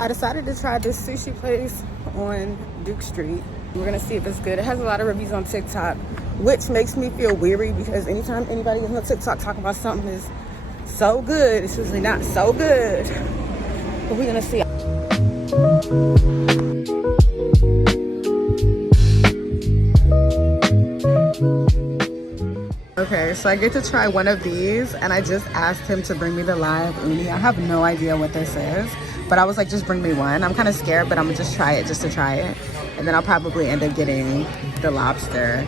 I decided to try this sushi place on Duke Street. We're gonna see if it's good. It has a lot of reviews on TikTok, which makes me feel weary because anytime anybody on TikTok talking about something is so good, it's usually not so good. But we're gonna see. Okay, so I get to try one of these, and I just asked him to bring me the live uni. I have no idea what this is, but I was like, just bring me one. I'm kind of scared, but I'm gonna just try it just to try it. And then I'll probably end up getting the lobster.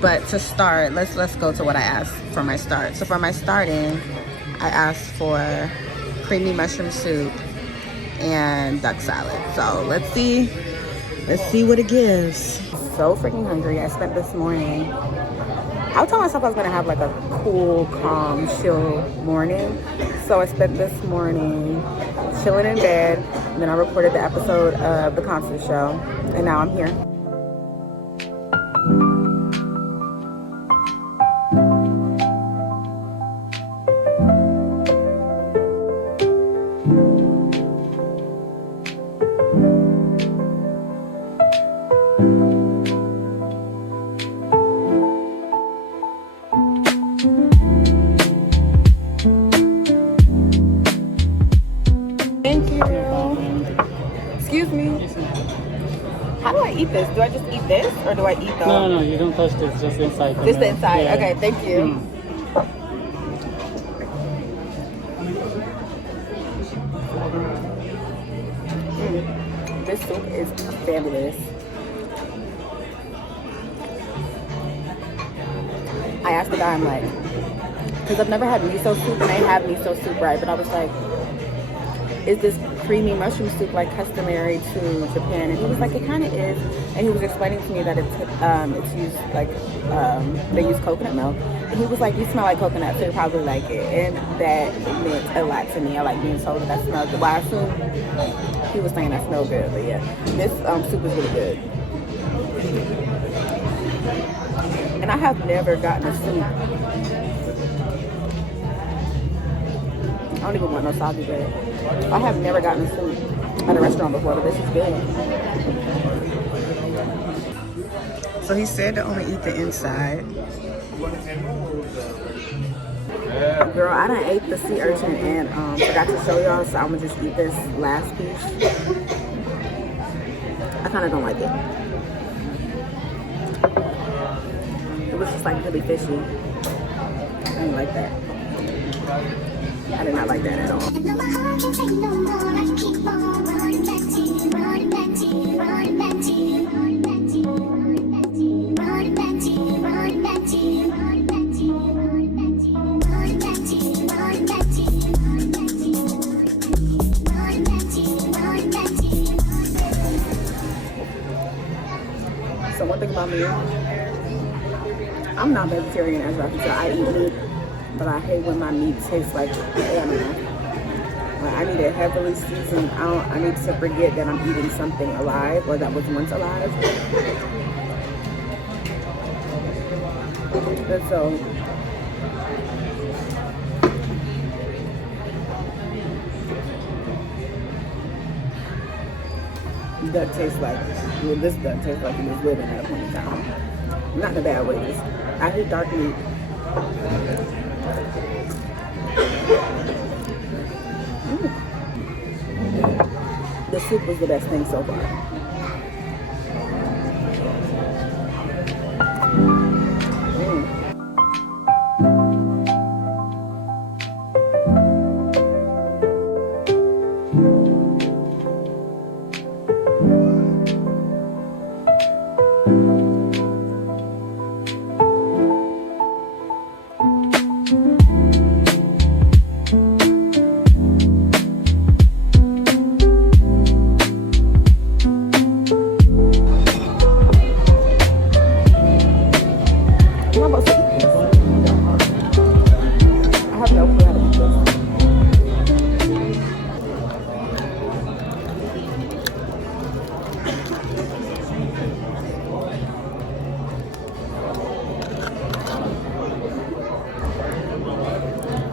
But to start, let's go to what I asked for my start. So for my starting, I asked for creamy mushroom soup and duck salad. So let's see what it gives. So freaking hungry. I spent this morning, I told myself I was gonna have like a cool, calm, chill morning. So I spent this morning chilling in bed, and then I recorded the episode of the concert show, and now I'm here. Excuse me. How do I eat this? Do I just eat this, or do I eat the... No, you don't touch this, just inside. Just the inside. Yeah. Okay, thank you. This soup is fabulous. I asked the guy, I'm like, because I've never had miso soup, and they have miso soup, right? But I was like, is this creamy mushroom soup like customary to Japan? And he was like, it kind of is. And he was explaining to me that it's used like they use coconut milk. And he was like, you smell like coconut, so you probably like it. And that meant a lot to me. I like being told that I smell good. Well, I assume he was saying I smell good, but yeah, this soup is really good. And I have never gotten a soup. I don't even want no soggy bread. I have never gotten a soup at a restaurant before, but this is good. So he said to only eat the inside. Girl, I done ate the sea urchin and forgot to show y'all, so I'm gonna just eat this last piece. I kind of don't like it. It was just like really fishy. I didn't like that. I did not like that at all. So one thing about me, I'm not vegetarian, as y'all can tell. I eat meat, but I hate when my meat tastes like animal. Like, I need it heavily seasoned. I need to forget that I'm eating something alive, or that was once alive. And so, duck tastes like, well, this duck tastes like it was living at a point in time. Not in a bad way. I hate dark meat. The soup was the best thing so far.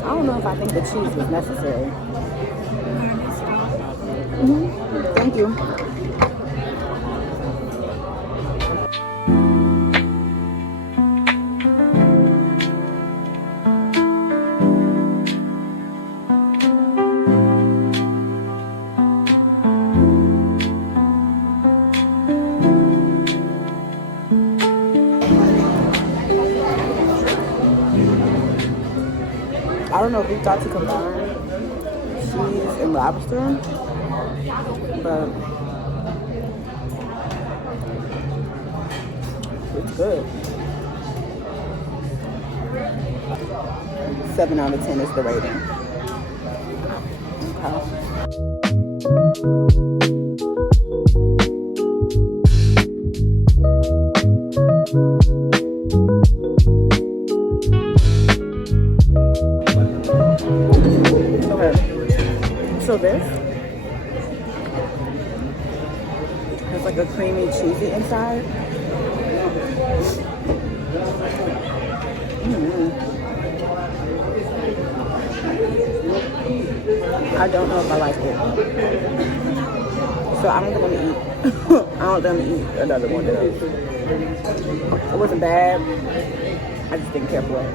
I don't know if I think the cheese was necessary. Thank you. I don't know if we thought to combine cheese and lobster, but it's good. 7 out of 10 is the rating. Okay. So this has like a creamy, cheesy inside. I don't know if I like it, so I don't think I'm gonna eat. I don't think I'm gonna eat another one of those. It wasn't bad. I just didn't care for it.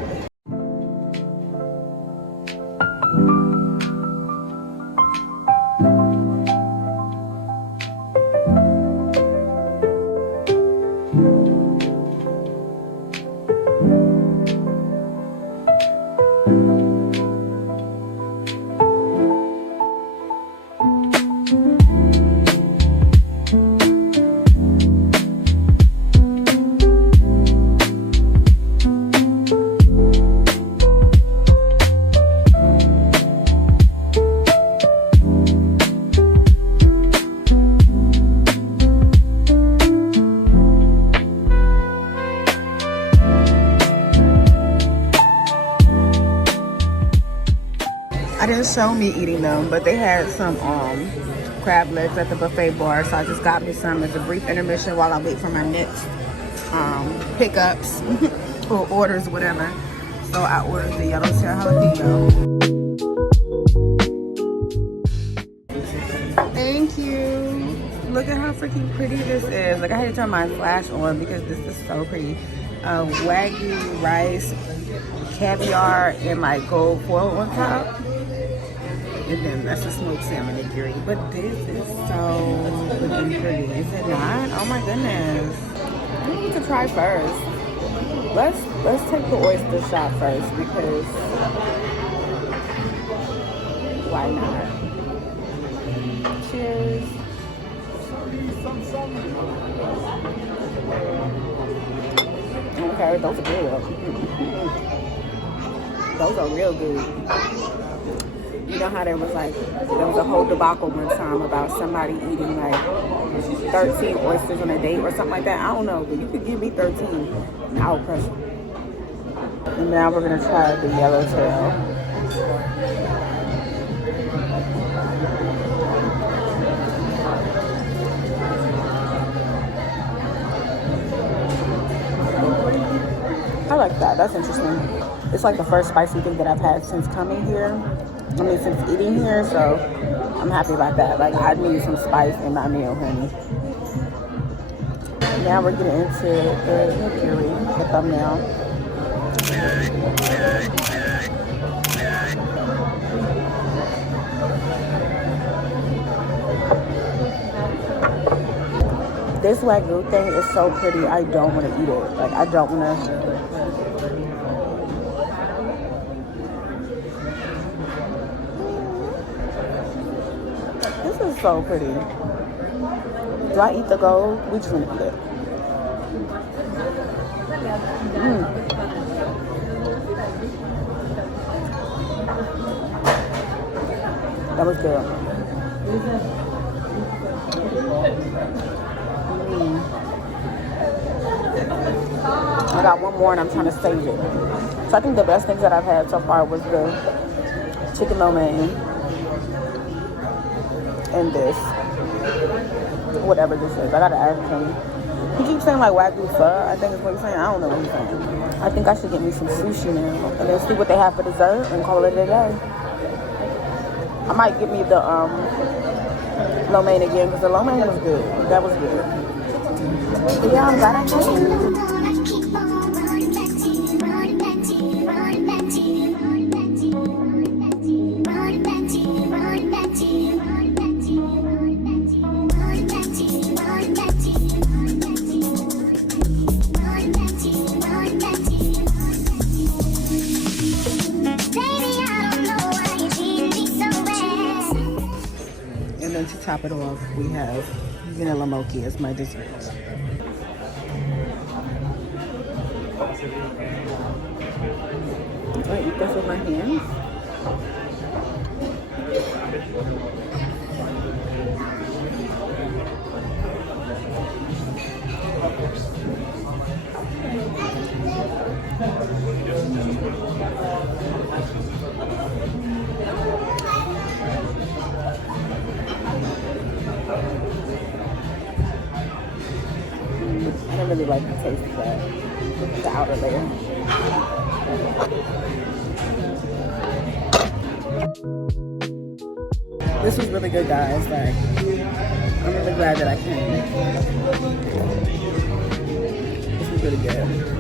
I didn't show me eating them, but they had some crab legs at the buffet bar, so I just got me some as a brief intermission while I wait for my next pickups or orders, whatever. So I ordered the yellowtail jalapeno. Thank you. Look at how freaking pretty this is. Like, I had to turn my flash on because this is so pretty. Wagyu rice, caviar, and like gold foil on top. And then that's a smoked salmon nigiri. But this is so freaking pretty. Is it not? Oh my goodness. I need to try first. Let's take the oyster shot first because why not? Cheers. Okay, those are good. Those are real good. You know how there was a whole debacle one time about somebody eating like 13 oysters on a date or something like that. I don't know, but you could give me 13. I'll crush it. And now we're gonna try the yellowtail. I like that. That's interesting. It's like the first spicy thing that I've had since coming here. I mean, since eating here, so I'm happy about that. Like, I need some spice in my meal, honey. Now we're getting into the nigiri, the thumbnail. This Wagyu thing is so pretty. I don't want to eat it. Like, I don't want to. This is so pretty. Do I eat the gold? We just want to eat it. That was good. I got one more and I'm trying to save it. So I think the best things that I've had so far was the chicken lo mein and this. Whatever this is. I gotta ask him. He keeps saying like Wagyu pho, I think is what he's saying. I don't know what he's saying. I think I should get me some sushi now and then see what they have for dessert and call it a day. I might get me the lo mein again because the lo mein was good. That was good. But yeah, I'm glad I came. And then to top it off, we have vanilla mochi as my dessert. I eat this with my hands. I don't really like the taste of that, the outer layer. This was really good, guys. Like, I'm really glad that I came. This was really good.